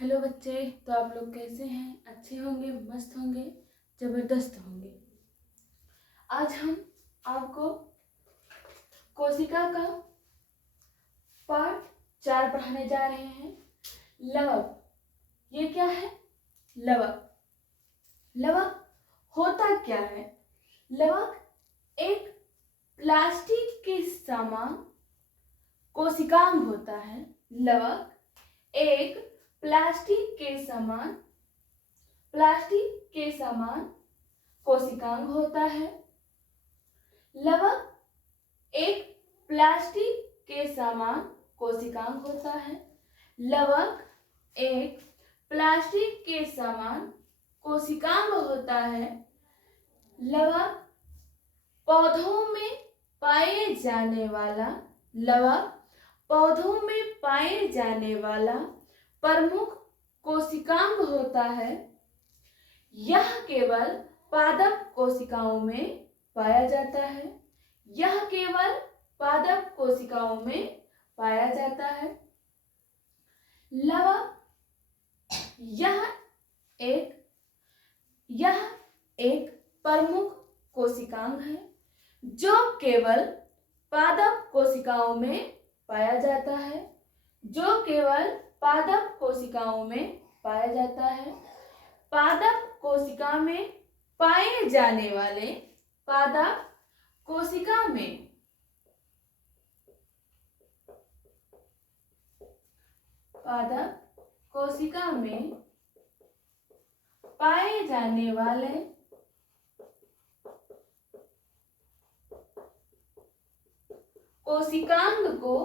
Hello बच्चे, तो आप लोग कैसे हैं? अच्छे होंगे, मस्त होंगे, ज़बरदस्त होंगे। आज हम आपको कोशिका का पार्ट 4 पढ़ाने जा रहे हैं। लवक, ये क्या है? लवक। लवक होता क्या है? लवक एक प्लास्टिक के समान कोशिकांग होता है। लवक एक प्लास्टिक के समान कोशिकांग होता है। लवक एक प्लास्टिक के समान कोशिकांग होता है। लवक एक प्लास्टिक के समान कोशिकांग होता है। लवक पौधों में पाए जाने वाला प्रमुख कोशिकांग होता है। यह केवल पादप कोशिकाओं में पाया जाता है। लवक यह एक प्रमुख कोशिकांग है जो केवल पादप कोशिकाओं में पाया जाता है। पादप कोशिका में पाए जाने वाले कोशिकांग को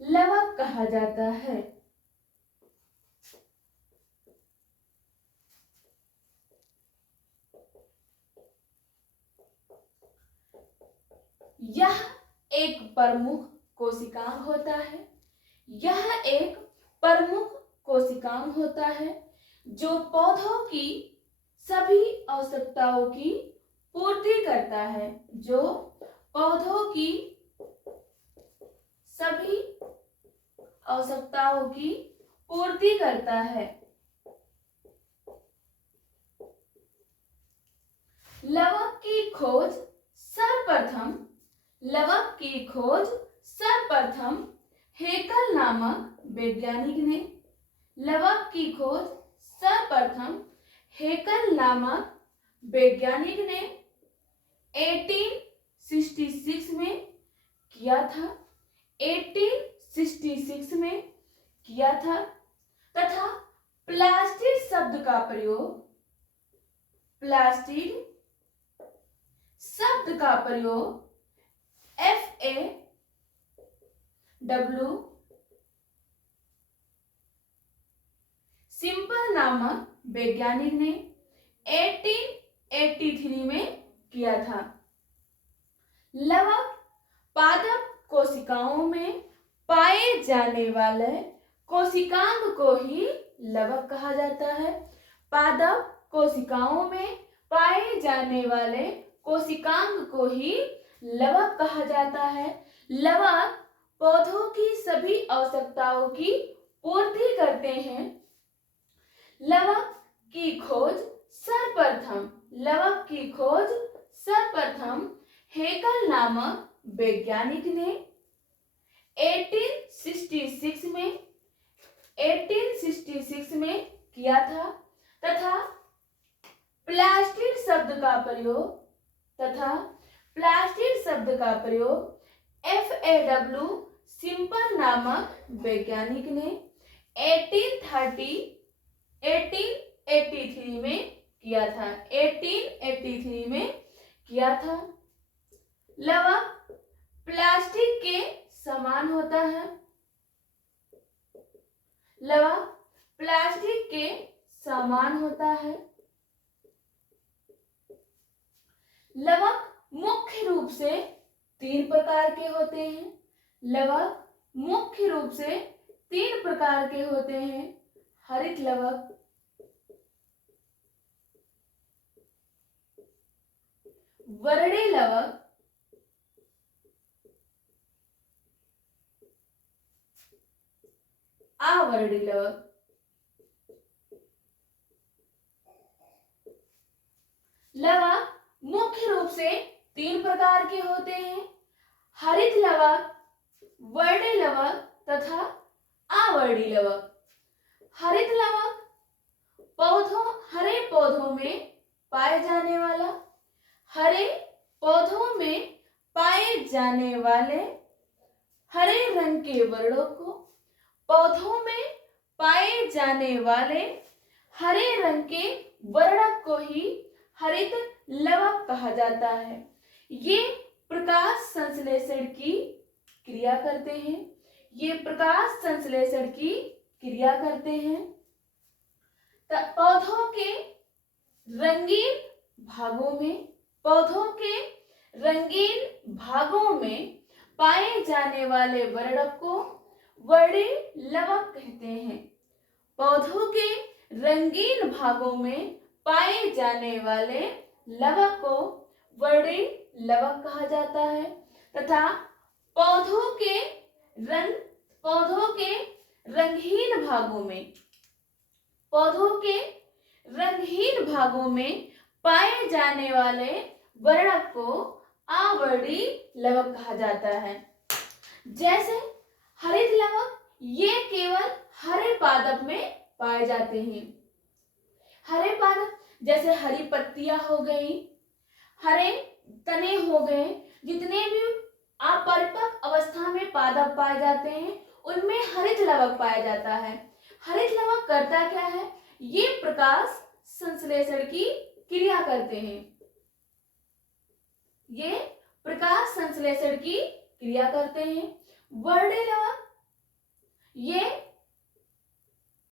लवक कहा जाता है। यह एक प्रमुख कोशिकांग होता है जो पौधों की सभी आवश्यकताओं की पूर्ति करता है। लवक की खोज सर्वप्रथम हेकल नामक वैज्ञानिक ने 1866 में किया था तथा प्लास्टिड शब्द का प्रयोग FAW सिंपल नामक वैज्ञानिक ने 1883 में किया था। लवक पादप कोशिकाओं में पाए जाने वाले कोशिकांग को ही लवक कहा जाता है। पादप कोशिकाओं में पाए जाने वाले कोशिकांग को ही लवक कहा जाता है। लवक पौधों की सभी आवश्यकताओं की पूर्ति करते हैं। लवक की खोज सर्वप्रथम हेकल नामक वैज्ञानिक ने 1866 में किया था तथा प्लास्टिड शब्द का प्रयोग FAW सिंपल नामक वैज्ञानिक ने 1883 में किया था। लवक प्लास्टिक के समान होता है। लवक मुख्य रूप से 3 प्रकार के होते हैं। हरित लवक, वर्णे लवक, आवर्णी लवक। लवक मुख्य रूप से 3 प्रकार के होते हैं, हरित लवक, वर्णी लवक तथा आवर्णी लवक। हरित लवक हरे पौधों में पाए जाने वाला, हरे पौधों में पाए जाने वाले हरे रंग के वर्णों को, पौधों में पाए जाने वाले हरे रंग के वर्णक को ही हरित लवक कहा जाता है। ये प्रकाश संश्लेषण की क्रिया करते हैं, ये प्रकाश संश्लेषण की क्रिया करते हैं। पौधों के रंगीन भागों में पाए जाने वाले वर्णक को वर्णी लवक कहते हैं। पौधों के रंगीन भागों में पाए जाने वाले लवक को वर्णी लवक कहा जाता है तथा पौधों के रंगहीन भागों में पाए जाने वाले वर्णक को आवर्णी लवक कहा जाता है। जैसे हरित लवक ये केवल हरे पादप में पाए जाते हैं। हरे पादप जैसे हरी पत्तियां हो गई, हरे तने हो गए, जितने भी अपरिपक्व अवस्था में पादप पाए जाते हैं उनमें हरित लवक पाया जाता है। हरित लवक करता क्या है? ये प्रकाश संश्लेषण की क्रिया करते हैं। ये प्रकाश संश्लेषण की क्रिया करते हैं। वर्णी लवक ये